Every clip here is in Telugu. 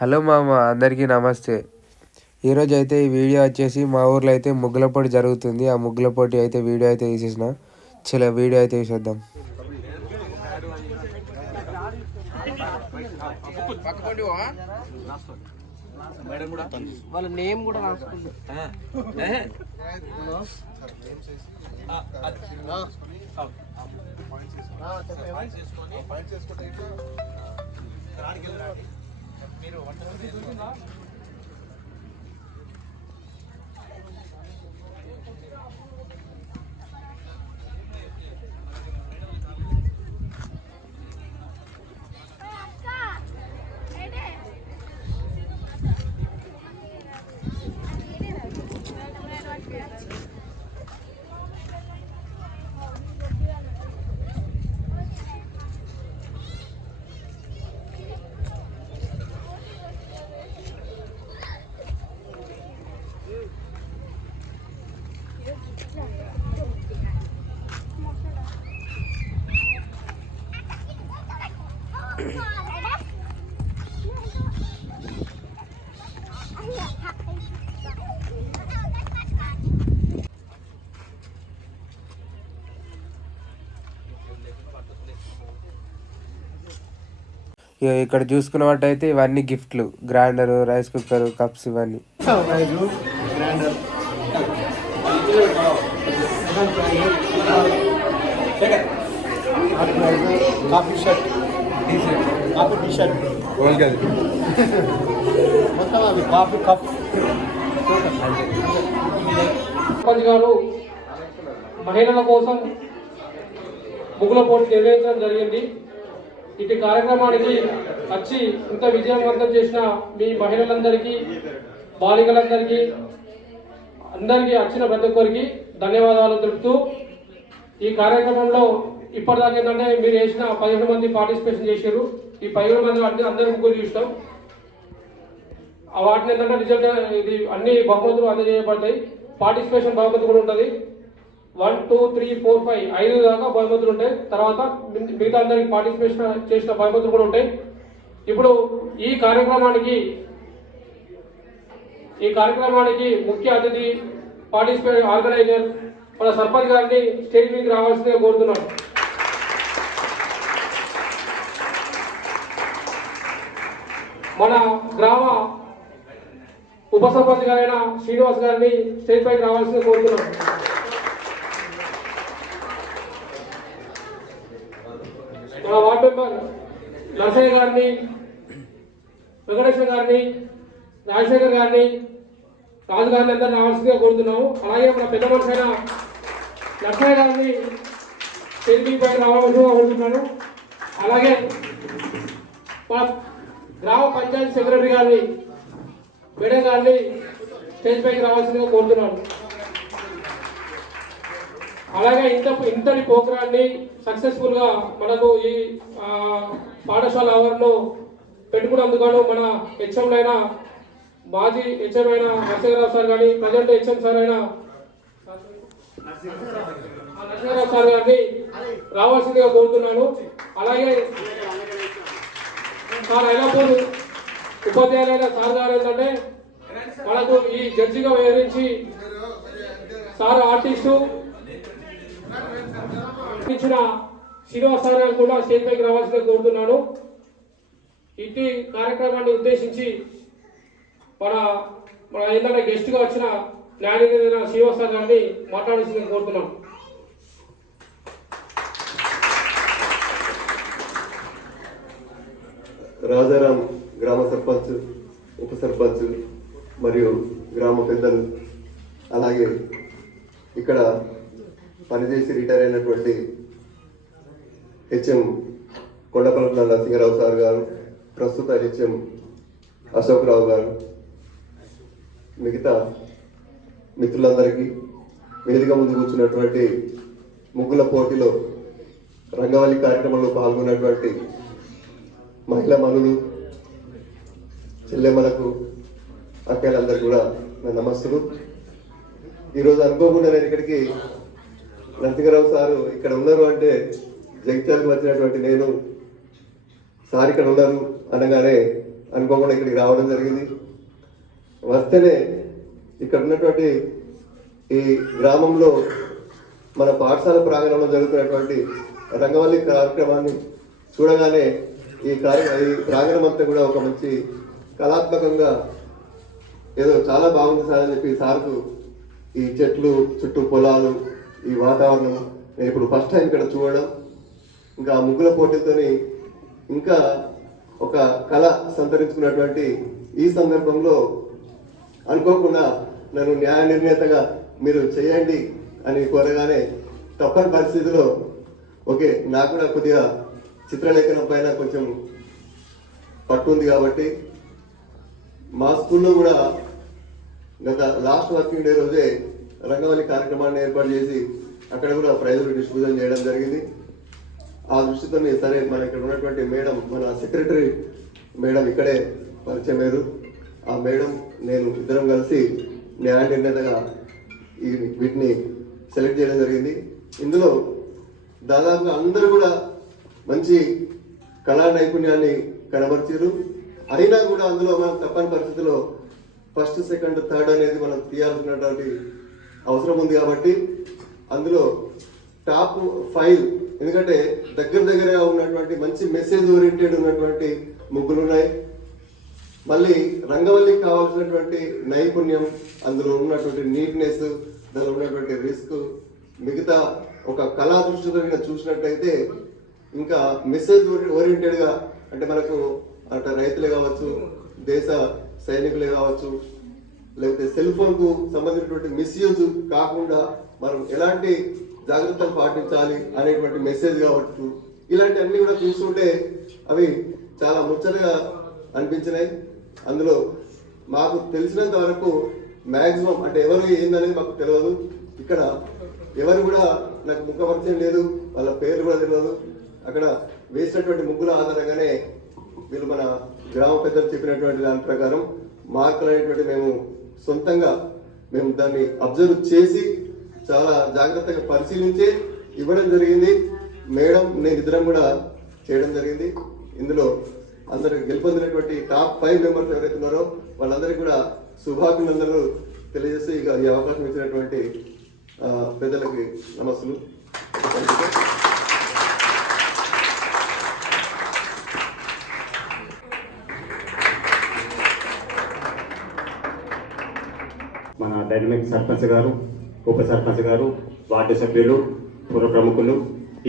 హలో మామ, అందరికీ నమస్తే. ఈరోజు అయితే ఈ వీడియో వచ్చేసి మా ఊర్లో అయితే ముగ్గుల పోటీ జరుగుతుంది. ఆ ముగ్గుల పోటీ అయితే వీడియో అయితే తీసేసిన. చలో వీడియో అయితే తీసేద్దాం. వాళ్ళ నేమ్ కూడా రాసుకుంది. ఇక్కడ చూసుకున్నట్టయితే ఇవన్నీ గిఫ్ట్లు, గ్రైండరు, రైస్ కుక్కర్, కప్స్ ఇవన్నీ. గారు మహిళల కోసం ముగ్గుల పోటీ నిర్వహించడం జరిగింది. ఇటు కార్యక్రమానికి వచ్చి ఇంత విజయవంతం చేసిన మీ మహిళలందరికీ, బాలికలందరికీ, అందరికీ వచ్చిన ప్రతి ఒక్కరికి ధన్యవాదాలు తెలుపుతూ, ఈ కార్యక్రమంలో ఇప్పటిదాకా ఏంటంటే మీరు వేసిన 15 మంది పార్టిసిపేషన్ చేశారు. ఈ 15 మంది అందరి ముగ్గురు చూస్తాం. ఆ వాటిని ఏంటంటే రిజల్ట్ ఇది అన్ని బహుమతులు అందజేయబడతాయి. పార్టిసిపేషన్ బహుమతి కూడా ఉంటుంది. 1, 2, 3, 4, 5 5 దాకా బహుమతులు ఉంటాయి. తర్వాత మిగతా అందరికి పార్టిసిపేషన్ చేసిన బహుమతులు కూడా ఉంటాయి. ఇప్పుడు ఈ కార్యక్రమానికి ముఖ్య అతిథి, పార్టిసిపేట్ ఆర్గనైజర్ మన సర్పంచ్ గారిని స్టేజ్ మీదకి రావాల్సిందిగా కోరుతున్నాను. మన గ్రామ ఉప సర్పంచ్ గారైన శ్రీనివాస్ గారిని స్టేజ్ పైకి రావాల్సిందిగా కోరుతున్నాను. మన వార్డు మెంబర్ నరసయ్య గారిని, వెంకటేశ్వర గారిని, రాజశేఖర్ గారిని, రాజు గారిని అందరినీ రావాల్సిందిగా కోరుతున్నాము. అలాగే మన పెద్ద మనిషి అయిన నరసయ్య గారిని స్టేజ్ పైకి రావాల్సిందిగా కోరుతున్నాను. అలాగే మన గ్రామ పంచాయతీ సెక్రటరీ గారిని, మేడం గారిని స్టేజ్ పైకి రావాల్సిందిగా కోరుతున్నాను. అలాగే ఇంతటి ప్రోగ్రాన్ని సక్సెస్ఫుల్ గా మనకు ఈ పాఠశాల ఆవరణలో పెట్టుకున్నందుకు మన హెచ్ఎం అయిన మాజీ హెచ్ఎం అయిన నరసింహరావు సార్ కానీ, ప్రజెంట్ హెచ్ఎం సార్ అయిన నరసింహరావు సార్ గారిని రావాల్సిందిగా కోరుతున్నాను. అలాగే సార్ ఐలాపూర్ ఉపాధ్యాయులైన సార్ గారు ఏంటంటే మనకు ఈ జడ్జిగా వ్యవహరించి సార్ ఆర్టిస్టు ఇచ్చిన శ్రీనివాస్ సార్ గారు కూడా స్టేజ్ పైకి రావాల్సిందిగా కోరుతున్నాను. ఇటు కార్యక్రమాన్ని ఉద్దేశించి మన ఏంటంటే గెస్ట్ గా వచ్చిన న్యాయనిధి శ్రీనివాస్ సార్ గారిని మాట్లాడాల్సిందిగా కోరుతున్నాను. రాజారాం గ్రామ సర్పంచ్, ఉప సర్పంచ్ మరియు గ్రామ పెద్దలు, అలాగే ఇక్కడ పనిచేసి రిటైర్ అయినటువంటి హెచ్ఎం కొండపల్లి నరసింహరావు సార్ గారు, ప్రస్తుత హెచ్ఎం అశోక్ రావు గారు, మిగతా మిత్రులందరికీ, వేదిక ముందు కూర్చున్నటువంటి ముగ్గుల పోటీలో రంగవల్లి కార్యక్రమంలో పాల్గొన్నటువంటి మహిళా మనులు, చెల్లెమ్మలకు, అక్కలందరికీ కూడా నా నమస్తులు. ఈరోజు అనుకోకుండా నేను ఇక్కడికి నరసింహరావు సారు ఇక్కడ ఉన్నారు అంటే జగిత్యాలకు వచ్చినటువంటి నేను సార్ ఇక్కడ ఉన్నారు అనగానే అనుకోకుండా ఇక్కడికి రావడం జరిగింది. వస్తేనే ఇక్కడ ఉన్నటువంటి ఈ గ్రామంలో మన పాఠశాల ప్రాంగణంలో జరుగుతున్నటువంటి రంగవల్లి కార్యక్రమాన్ని చూడగానే ఈ ప్రాంగణం అంతా కూడా ఒక మంచి కళాత్మకంగా ఏదో చాలా బాగుంది సార్ అని చెప్పి సార్కు ఈ చెట్లు చుట్టూ పొలాలు ఈ వాతావరణం నేను ఇప్పుడు ఫస్ట్ టైం ఇక్కడ చూడడం, ఇంకా ముగ్గుల పోటీతోని ఇంకా ఒక కళ సంతరించుకున్నటువంటి ఈ సందర్భంలో అనుకోకుండా నన్ను న్యాయ నిర్ణేతగా మీరు చేయండి అని కోరగానే తప్పని పరిస్థితిలో ఓకే నాకు కూడా కొద్దిగా చిత్రలేఖనం పైన కొంచెం పట్టు ఉంది కాబట్టి మా స్కూల్లో కూడా గత లాస్ట్ వర్కింగ్ డే రోజే రంగవల్లి కార్యక్రమాన్ని ఏర్పాటు చేసి అక్కడ కూడా ప్రైజులు డిస్ట్రిబ్యూషన్ చేయడం జరిగింది. ఆ దృష్టితో సరే మన ఇక్కడ ఉన్నటువంటి మేడం, మన సెక్రటరీ మేడం ఇక్కడే పరిచయం అయ్యారు. ఆ మేడం నేను ఇద్దరం కలిసి న్యాయ నిర్ణేతగా వీటిని సెలెక్ట్ చేయడం జరిగింది. ఇందులో దాదాపుగా అందరూ కూడా మంచి కళా నైపుణ్యాన్ని కనబరిచారు. అయినా కూడా అందులో మనం తప్పని పరిస్థితిలో ఫస్ట్, సెకండ్, థర్డ్ అనేది మనం తీయాల్సినటువంటి అవసరం ఉంది కాబట్టి అందులో టాప్ 5 ఎందుకంటే దగ్గరగా ఉన్నటువంటి మంచి మెసేజ్ ఓరియంటెడ్ ఉన్నటువంటి ముగ్గులు ఉన్నాయి. మళ్ళీ రంగవల్లికి కావాల్సినటువంటి నైపుణ్యం, అందులో ఉన్నటువంటి నీట్నెస్, దానిలో ఉన్నటువంటి రిస్క్, మిగతా ఒక కళా దృష్టితో చూసినట్టయితే ఇంకా మెసేజ్ ఓరియంటెడ్గా అంటే మనకు అంటే రైతులే కావచ్చు, దేశ సైనికులే కావచ్చు, లేకపోతే సెల్ ఫోన్కు సంబంధించినటువంటి మిస్యూజ్ కాకుండా మనం ఎలాంటి జాగ్రత్తలు పాటించాలి అనేటువంటి మెసేజ్ కావచ్చు, ఇలాంటి అన్ని కూడా చూస్తుంటే అవి చాలా ముచ్చటగా అనిపించినాయి. అందులో మాకు తెలిసినంత వరకు మ్యాక్సిమం అంటే ఎవరు ఏందనేది మాకు తెలియదు. ఇక్కడ ఎవరు కూడా నాకు ముఖ పరిచయం లేదు, వాళ్ళ పేర్లు కూడా తెలియదు. అక్కడ వేసినటువంటి ముగ్గుల ఆధారంగానే వీళ్ళు మన గ్రామ పెద్దలు చెప్పినటువంటి దాని ప్రకారం మార్కులు అనేటువంటి మేము సొంతంగా మేము దాన్ని అబ్జర్వ్ చేసి చాలా జాగ్రత్తగా పరిశీలించి ఇవ్వడం జరిగింది. మేడం నేను ఇద్దరం కూడా చేయడం జరిగింది. ఇందులో అందరు గెలుపొందినటువంటి టాప్ 5 మెంబర్స్ ఎవరైతే ఉన్నారో వాళ్ళందరికీ కూడా శుభాభినందనలు తెలియజేసి ఇక ఈ అవకాశం ఇచ్చినటువంటి పెద్దలకి నమస్సులు. మన డైనమిక్ సర్పంచ్ గారు, ఉప సర్పంచ్ గారు, వార్డు సభ్యులు, పూర్వ ప్రముఖులు,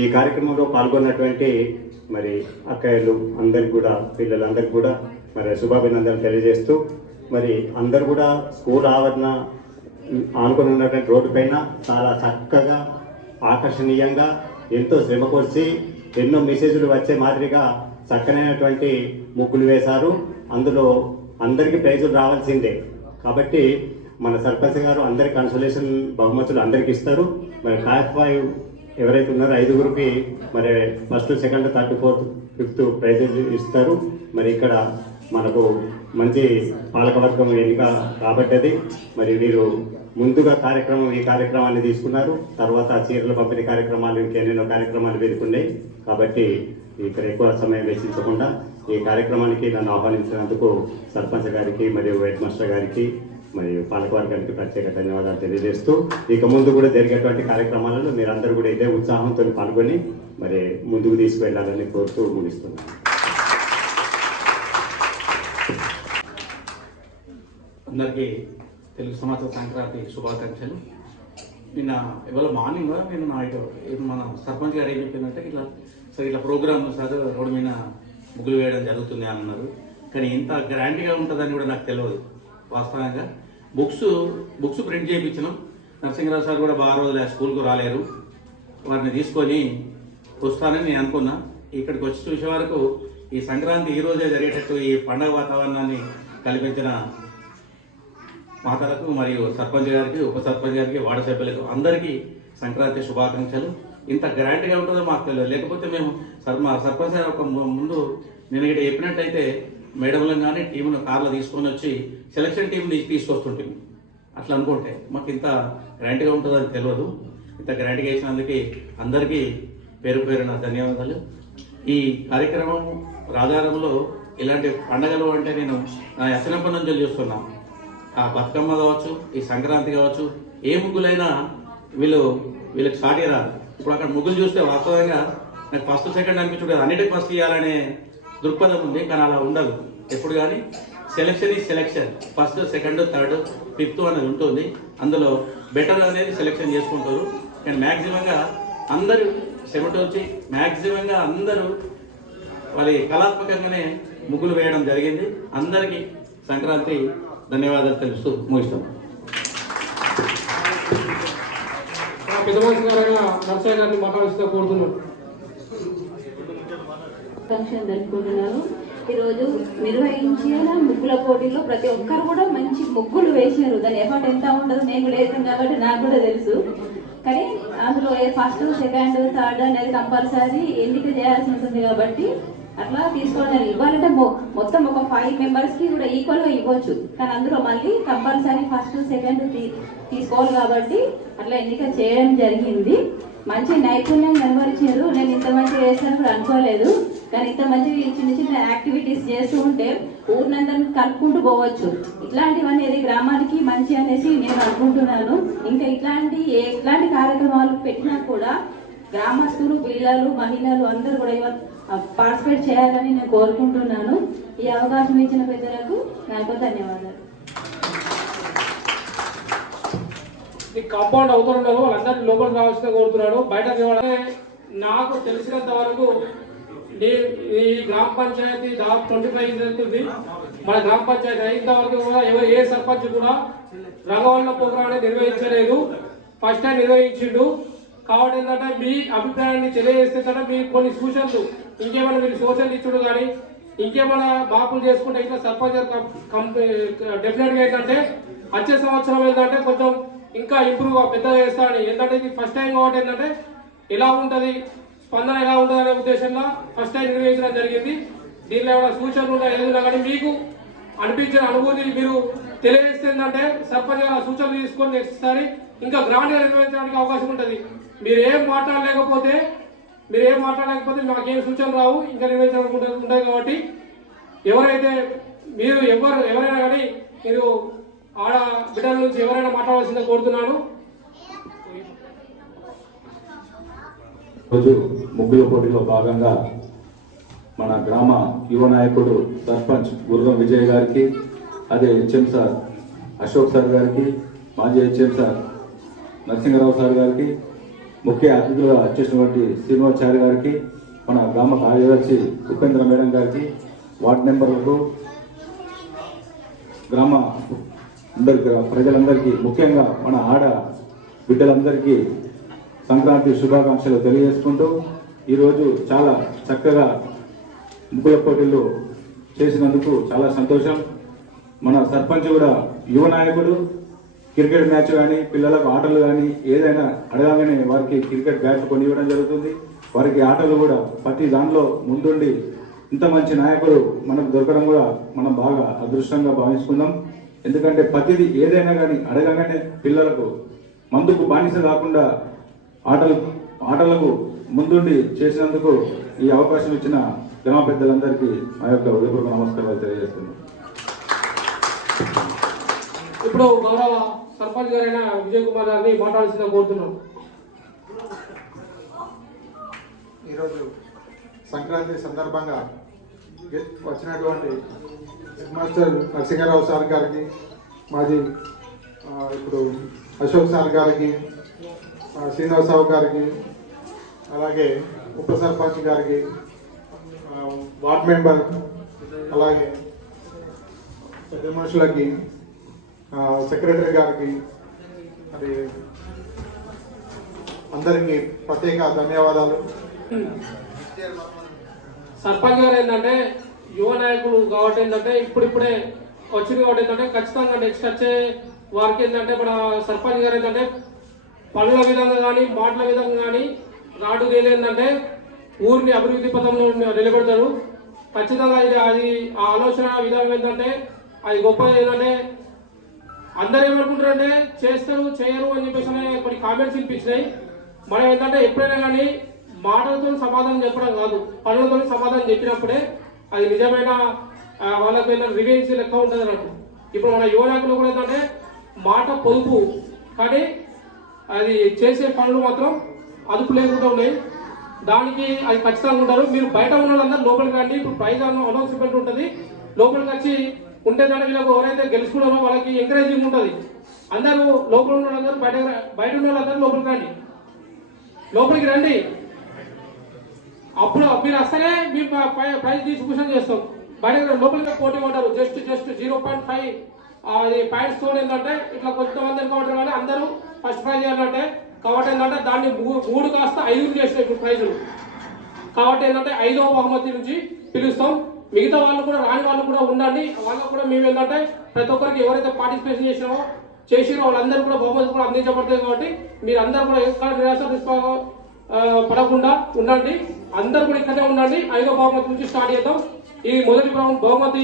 ఈ కార్యక్రమంలో పాల్గొన్నటువంటి మరి అక్కయ్యలు అందరికి కూడా, పిల్లలందరికీ కూడా మరి శుభాభినందనలు తెలియజేస్తూ మరి అందరు కూడా స్కూల్ ఆవరణ ఆనుకొని ఉన్నటువంటి రోడ్డు పైన చాలా చక్కగా ఆకర్షణీయంగా ఎంతో శ్రమ కోర్చి ఎన్నో మెసేజ్లు వచ్చే మాదిరిగా చక్కనైనటువంటి ముగ్గులు వేశారు. అందులో అందరికీ ప్రైజులు రావాల్సిందే కాబట్టి మన సర్పంచ్ గారు అందరికి కన్సోలేషన్ బహుమతులు అందరికి ఇస్తారు. మరి టాప్ 5 ఎవరైతే ఉన్నారో 5గురికి మరి first, second, third, fourth, fifth ప్రైజులు ఇస్తారు. మరి ఇక్కడ మనకు మంచి పాలకవర్గం ఎన్నిక కాబట్టది. మరి వీరు ముందుగా ఈ కార్యక్రమాన్ని తీసుకున్నారు. తర్వాత చీరల పంపిణీ కార్యక్రమాలు, ఇంకెన్నెన్నో కార్యక్రమాలు వీరుకున్నాయి. కాబట్టి ఇక్కడ ఎక్కువ సమయం వెచ్చించకుండా ఈ కార్యక్రమానికి నన్ను ఆహ్వానించినందుకు సర్పంచ్ గారికి మరియు హెడ్ మాస్టర్ గారికి మరియు పాలకవర్గానికి ప్రత్యేక ధన్యవాదాలు తెలియజేస్తూ ఇక ముందు కూడా జరిగేటువంటి కార్యక్రమాలలో మీరందరూ కూడా ఇదే ఉత్సాహంతో పాల్గొని మరి ముందుకు తీసుకువెళ్ళాలని కోరుతూ ముగిస్తున్నాను. అందరికీ తెలుగు సంవత్సర సంక్రాంతి శుభాకాంక్షలు. నిన్న ఇవాళ మార్నింగ్ నేను మన సర్పంచ్ గారు ఏం చెప్పిందంటే ఇట్లా ప్రోగ్రామ్ సార్ రోడ్డు మీద ముగ్గులు వేయడం జరుగుతుంది అన్నారు. కానీ ఇంత గ్రాండ్గా ఉంటుందని కూడా నాకు తెలియదు. వాస్తవంగా బుక్స్ ప్రింట్ చేయించినాం. నరసింహరావు సార్ కూడా బాగా రోజులు స్కూల్కు రాలేరు, వారిని తీసుకొని వస్తానని నేను అనుకున్నా. ఇక్కడికి వచ్చి చూసే వరకు ఈ సంక్రాంతి ఈ రోజే జరిగేటట్టు ఈ పండగ వాతావరణాన్ని కల్పించిన మాతలకు మరియు సర్పంచ్ గారికి, ఉప సర్పంచ్ గారికి, వార్డు సభ్యులకు అందరికీ సంక్రాంతి శుభాకాంక్షలు. ఇంత గ్రాండ్గా ఉంటుందో మాకు తెలియదు. లేకపోతే మేము సర్పంచ్ గారు ఒక ముందు నేను ఇక్కడ చెప్పినట్టయితే మేడంలను కానీ టీంను కార్లో తీసుకొని వచ్చి సెలక్షన్ టీంని తీసుకొస్తుంటుంది. అట్లా అనుకుంటే మాకు ఇంత గ్రాండ్గా ఉంటుందని తెలియదు. ఇంత గ్రాండ్గా వేసినందుకు అందరికీ పేరున ధన్యవాదాలు. ఈ కార్యక్రమం రాజారంలో ఇలాంటి పండగలు అంటే నేను నా చిన్నప్పటి నుంచి చూస్తున్నా. ఆ బతుకమ్మ కావచ్చు, ఈ సంక్రాంతి కావచ్చు, ఏ ముగ్గులైనా వీళ్ళకి సాటి రాదు. ఇప్పుడు అక్కడ ముగ్గులు చూస్తే వాస్తవంగా నాకు ఫస్ట్ సెకండ్ అనిపించుంటుంది, అన్నిటికీ ఫస్ట్ ఇవ్వాలనే దృక్పథం ఉంది. కానీ అలా ఉండదు ఎప్పుడు కానీ. సెలెక్షన్ ఈ selection, first second third fifth అనేది ఉంటుంది. అందులో బెటర్ అనేది సెలెక్షన్ చేసుకుంటారు. కానీ మ్యాక్సిమంగా అందరూ చెమట వచ్చి మ్యాక్సిమంగా అందరూ వారి కళాత్మకంగానే ముగ్గులు వేయడం జరిగింది. అందరికీ సంక్రాంతి ధన్యవాదాలు తెలుస్తూ ముగిస్తాం. పెద్ద మనిషి గారైన నర్సయ్య గారిని మాట్లాడుతూ కోరుతున్నాను. జరుపుకుంటున్నాను. ఈరోజు నిర్వహించిన ముగ్గుల పోటీలో ప్రతి ఒక్కరు కూడా మంచి ముగ్గులు వేసారు. దాని ఎఫర్ట్ ఎంత ఉండదు నేను కూడా వేసాను కాబట్టి నాకు కూడా తెలుసు. కానీ అందులో ఫస్ట్ సెకండ్ థర్డ్ అనేది కంపల్సరీ ఎన్నిక చేయాల్సి ఉంటుంది కాబట్టి అట్లా తీసుకోవడం ఇవ్వాలంటే మొత్తం ఒక 5 మెంబర్స్కి కూడా ఈక్వల్గా ఇవ్వచ్చు. కానీ అందులో మళ్ళీ కంపల్సరీ ఫస్ట్ సెకండ్ తీసుకోవాలి కాబట్టి అట్లా ఎన్నిక చేయడం జరిగింది. మంచి నైపుణ్యం కనబరిచారు. నేను ఇంత మంచిగా చేస్తాను కూడా అనుకోలేదు. కానీ ఇంత మంచి చిన్న చిన్న యాక్టివిటీస్ చేస్తూ ఉంటే ఊరినందరినీ కలుపుకుంటూ పోవచ్చు. ఇట్లాంటివన్నీ ఏది గ్రామానికి మంచి అనేసి నేను అనుకుంటున్నాను. ఇంకా ఎట్లాంటి కార్యక్రమాలు పెట్టినా కూడా గ్రామస్తులు, పిల్లలు, మహిళలు అందరూ కూడా పార్టిసిపేట్ చేయాలని నేను కోరుకుంటున్నాను. ఈ అవకాశం ఇచ్చిన పెద్దలకు నాకు ధన్యవాదాలు. ఈ కాంపౌండ్ అవుతుండదు వాళ్ళందరినీ లోపలికి రావాల్సిన కోరుతున్నాడు. బయటకు నాకు తెలిసినంత వరకు ఈ గ్రామ పంచాయతీ దాదాపు 25 years అవుతుంది. మన గ్రామ పంచాయతీ అయినంత వరకు కూడా ఏ సర్పంచ్ కూడా రంగవల్ల ప్రోగ్రాం అనేది నిర్వహించలేదు. First time నిర్వహించిండు. కాబట్టి ఏంటంటే మీ అభిప్రాయాన్ని తెలియజేస్తే కదా మీ కొన్ని సూచనలు ఇంకేమైనా మీరు సోషల్ ఇచ్చుడు కానీ ఇంకేమైనా మార్పులు చేసుకుంటే ఇంకా సర్పంచ్ డెఫినెట్గా ఏంటంటే వచ్చే సంవత్సరం ఏంటంటే కొంచెం ఇంకా ఇంప్రూవ్గా పెద్దగా చేస్తారని. ఏంటంటే ఇది ఫస్ట్ టైం కాబట్టి ఏంటంటే ఎలా ఉంటుంది, స్పందన ఎలా ఉంటుంది అనే ఉద్దేశంలో ఫస్ట్ టైం నిర్వహించడం జరిగింది. దీనిలో ఏమైనా సూచనలు ఉన్నాయి ఏదైనా కానీ మీకు అనిపించిన అనుభూతి మీరు తెలియజేస్తే ఏంటంటే సర్పంచ్ గారు సూచనలు తీసుకొని నెక్స్ట్ సారి ఇంకా గ్రాండ్గా నిర్వహించడానికి అవకాశం ఉంటుంది. మీరు ఏం మాట్లాడలేకపోతే మాకేం సూచనలు రావు, ఇంకా నిర్వహించడానికి ఉంటుంది. కాబట్టి ఎవరైనా కానీ మీరు ఆడ బిడ్డల నుంచి ఎవరైనా మాట్లాడాల్సిందే కోరుతున్నాను. రోజు ముగ్గుల పోటీలో భాగంగా మన గ్రామ యువ నాయకుడు సర్పంచ్ గుర్రం విజయ్ గారికి, అదే హెచ్ఎం సార్ అశోక్ సార్ గారికి, మాజీ హెచ్ఎం సార్ నరసింహరావు సార్ గారికి, ముఖ్య అతిథులుగా వచ్చేసినటువంటి శ్రీనివాచారి గారికి, మన గ్రామ కార్యదర్శి ఉపేంద్ర మేడం గారికి, వార్డు మెంబర్లకు, గ్రామ ప్రజలందరికీ, ముఖ్యంగా మన ఆడ బిడ్డలందరికీ సంక్రాంతి శుభాకాంక్షలు తెలియజేసుకుంటూ ఈరోజు చాలా చక్కగా ముగ్గుల పోటీలు చేసినందుకు చాలా సంతోషం. మన సర్పంచ్ కూడా యువ నాయకుడు. క్రికెట్ మ్యాచ్ కానీ పిల్లలకు ఆటలు కానీ ఏదైనా అడగానే వారికి క్రికెట్ బ్యాట్ కొని ఇవ్వడం జరుగుతుంది. వారికి ఆటలు కూడా ప్రతి దానిలో ముందుండి ఇంత మంచి నాయకుడు మనకు దొరకడం కూడా మనం బాగా అదృష్టంగా భావించుకుందాం. ఎందుకంటే ప్రతిదీ ఏదైనా కానీ అడగగానే పిల్లలకు మందుకు బానిస కాకుండా ఆటలకు ముందుండి చేసినందుకు ఈ అవకాశం ఇచ్చిన గ్రామ పెద్దలందరికీ మా యొక్క హృదయపూర్వక నమస్కారాలు తెలియజేస్తున్నాను. ఇప్పుడు గౌరవ సర్పంచ్ గారైన విజయ్ కుమార్ గారిని మాట్లాడాల్సిందిగా కోరుతున్నాం. ఈరోజు సంక్రాంతి సందర్భంగా వచ్చినటువంటి హెడ్ మాస్టర్ నరసింహరావు సార్ గారికి, మాజీ ఇప్పుడు అశోక్ సార్ గారికి, శ్రీనివాసరావు గారికి, అలాగే ఉప సర్పంచ్ గారికి, వార్డ్ మెంబర్, అలాగే పెద్ద మనుషులకి, సెక్రటరీ గారికి, మరి అందరికీ ప్రత్యేక ధన్యవాదాలు. సర్పంచ్ గారు ఏంటంటే యువ నాయకుడు కాబట్టి ఏంటంటే ఇప్పుడిప్పుడే వచ్చింది కాబట్టి ఏంటంటే ఖచ్చితంగా నెక్స్ట్ వచ్చే వారికి ఏంటంటే మన సర్పంచ్ గారు ఏంటంటే పనుల విధంగా కానీ మాటల విధంగా కానీ రాడు ఏంటంటే ఊరిని అభివృద్ధి పథంలో నిలబెడతారు. ఖచ్చితంగా అది ఆ ఆలోచన విధానం ఏంటంటే అది గొప్పది. ఏంటంటే అందరూ ఏమనుకుంటారంటే చేస్తారు చేయరు అని చెప్పేసి కొన్ని కామెంట్స్ వినిపించినాయి. మనం ఏంటంటే ఎప్పుడైనా కానీ మాటలతో సమాధానం చెప్పడం కాదు, పనులతో సమాధానం చెప్పినప్పుడే అది నిజమైన వాళ్ళకి రివెన్స్ లెక్క ఉంటుంది అన్నట్టు. ఇప్పుడు మన యువ నాయకులు కూడా ఏంటంటే మాట పొదుపు, కానీ అది చేసే పనులు మాత్రం అదుపు లేకుండా ఉన్నాయి. దానికి అది ఖచ్చితంగా ఉంటారు. మీరు బయట ఉన్న వాళ్ళందరూ లోపలికి రండి. ఇప్పుడు ప్రైజ్ అనౌన్స్మెంట్ ఉంటుంది, లోపలికి వచ్చి ఉంటే దాని వీళ్ళకు ఎవరైతే గెలుచుకున్నారో వాళ్ళకి ఎంకరేజింగ్ ఉంటుంది. అందరూ లోపల ఉన్న వాళ్ళందరూ బయట ఉన్న వాళ్ళందరూ లోపలికి రండి, లోపలికి రండి. అప్పుడు మీరు వస్తేనే మీ ప్రైజ్ డిస్ట్రిబ్యూషన్ చేస్తాం. బయట లోపలికి పోటీ ఉంటారు, జస్ట్ 0.5 అది పాయింట్స్ తో ఏంటంటే ఇట్లా కొంతమంది అనుకుంటారు, కానీ అందరూ ఫస్ట్ ప్రైజ్ ఏంటంటే కాబట్టి ఏంటంటే దాన్ని 3 కాస్త 5 చేస్తాయి ఇప్పుడు ప్రైజులు. కాబట్టి ఏంటంటే 5వ బహుమతి నుంచి పిలుస్తాం. మిగతా వాళ్ళు కూడా రాని వాళ్ళు కూడా ఉండండి. వాళ్ళకు కూడా మేము ఏంటంటే ప్రతి ఒక్కరికి ఎవరైతే పార్టిసిపేషన్ చేసినో వాళ్ళందరూ కూడా బహుమతి కూడా అందించబడతాయి. కాబట్టి మీరు అందరూ కూడా ఎక్కడ నిరాశ పడకుండా ఉండండి. అందరూ కూడా ఇక్కడే ఉండండి. 5వ బహుమతి నుంచి స్టార్ట్ చేద్దాం. ఈ మొదటి బహుమతి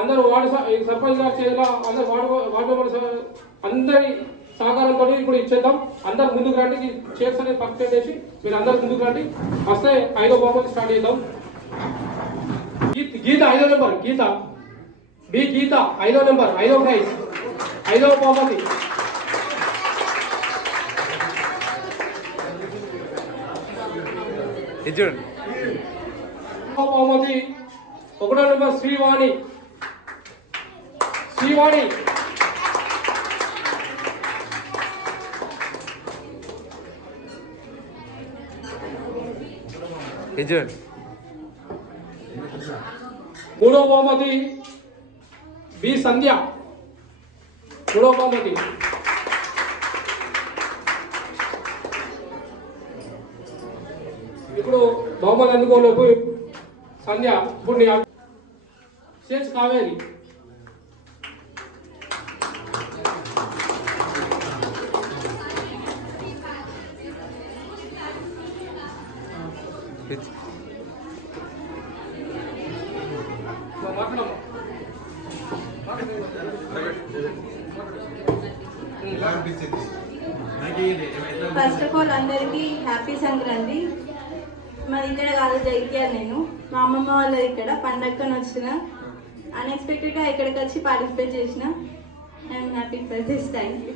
అందరూ వార్డు సర్పంచ్ గారి చేతిలో అందరూ వార్డు మెంబర్స్ అందరి సహకారంతో ఇప్పుడు ఇచ్చేద్దాం. అందరు ముందుకు రండి. చైర్స్ అనేది పక్కన పెట్టేసి మీరు అందరు ముందుకు రండి. వస్తే 5వ బహుమతి స్టార్ట్ చేద్దాం. గీత 5వ నెంబర్, గీత బి గీత 5వ నెంబర్, 5వ ప్రైజ్, 5వ బహుమతి. బహుమతి 1వ నెంబర్ శ్రీవాణి. శ్రీవాణి మూడవ బహుమతి బి సంధ్య. 3వ బహుమతి. ఇప్పుడు బహుమతి అందుకోలేపు సంధ్య. ఇప్పుడు చేసి కావేరి. ఫస్ట్ ఆఫ్ ఆల్ అందరికీ హ్యాపీ సంక్రాంతి. మరి ఇక్కడ కాదు జగిత్యాల, నేను మా అమ్మమ్మ వాళ్ళది ఇక్కడ పండగని వచ్చిన, అన్ఎక్స్పెక్టెడ్గా ఇక్కడికి వచ్చి పార్టిసిపేట్ చేసిన. I'm happy for this. Thank you.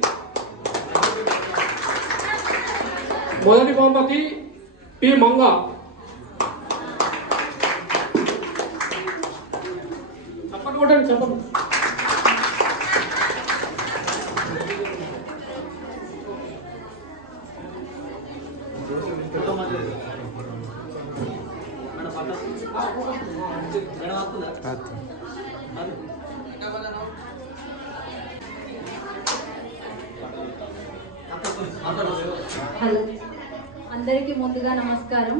మొదటి బహుమతి పి మంగ. చెప్పండి చెప్పండి. హలో, అందరికీ ముందుగా నమస్కారం.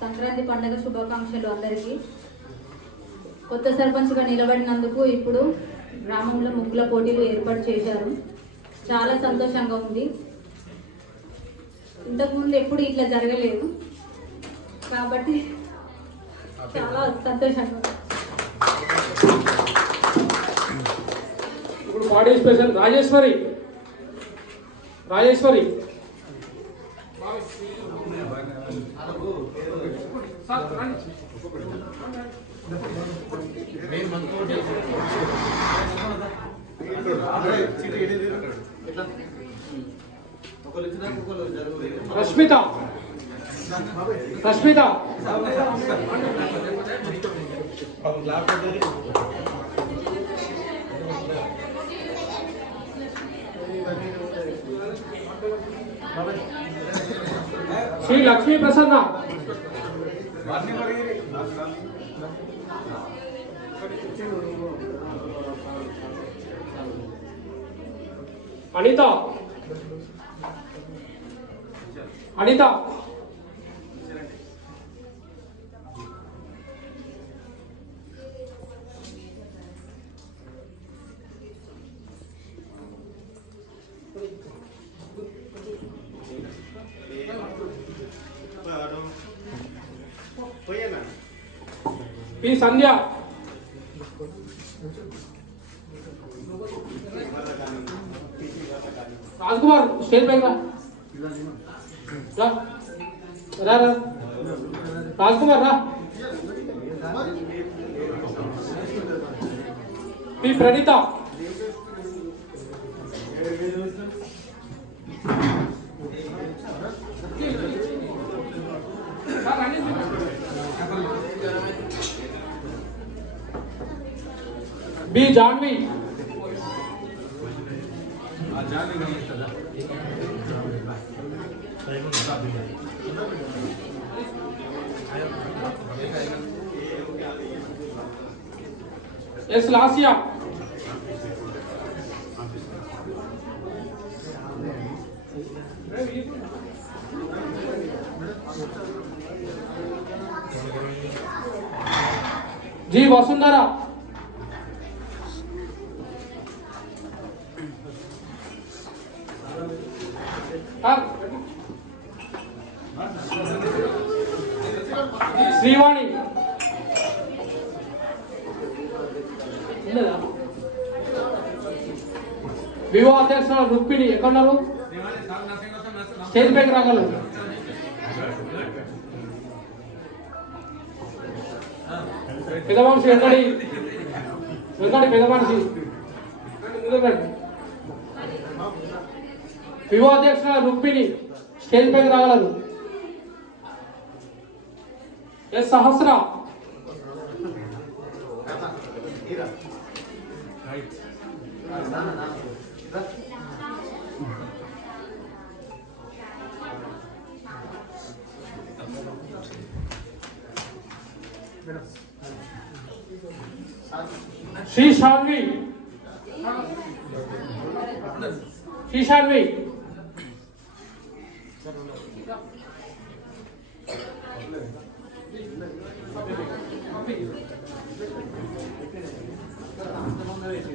సంక్రాంతి పండుగ శుభాకాంక్షలు అందరికీ. కొత్త సర్పంచ్గా నిలబడినందుకు ఇప్పుడు గ్రామంలో ముగ్గుల పోటీలు ఏర్పాటు చేశారు. చాలా సంతోషంగా ఉంది. ఇంతకుముందు ఎప్పుడు ఇట్లా జరగలేదు కాబట్టి చాలా సంతోషంగా ఉంది. ఇప్పుడు participation Rajeshwari. Rajeshwari Rashmitha. Rashmitha Sri Lakshmi Prasanna. Anitha. Anitha P Sandhya. Rajkumar stage పైన రా. రా రా రాజ్కుమార్ రా. P Praneetha, B Janvi, S Lasya, G Vasundhara, Srivani, వివో అధ్యక్షులు రుక్మిణి ఎక్కడున్నారు? స్టేజ్ పైకి రాగలరు. పెద్ద మనిషి వెంకటి పెద్ద మనిషి వివో అధ్యక్షులు రుక్మిణి స్టేజ్ పైకి రాగలరు. ఎస్ సహస్ర, శ్రీ శాన్వి,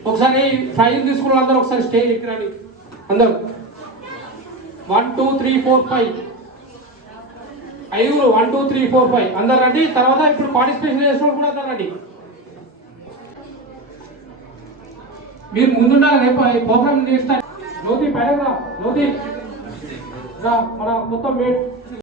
ఒకసారి ప్రైజ్ తీసుకున్న అందరూ ఒకసారి స్టేజ్ ఎక్కిరండి అందరూ. 1 2 3 4 5 ఐదుగురు 1 2 3 4 5 అందరు రండి. తర్వాత ఇప్పుడు పార్టిసిపేషన్ చేసిన కూడా అందరు రండి. మీరు ముందున్న రేపు ప్రోగ్రామ్ చేస్తారు. నోతి పేడగా నోతి మన మొత్తం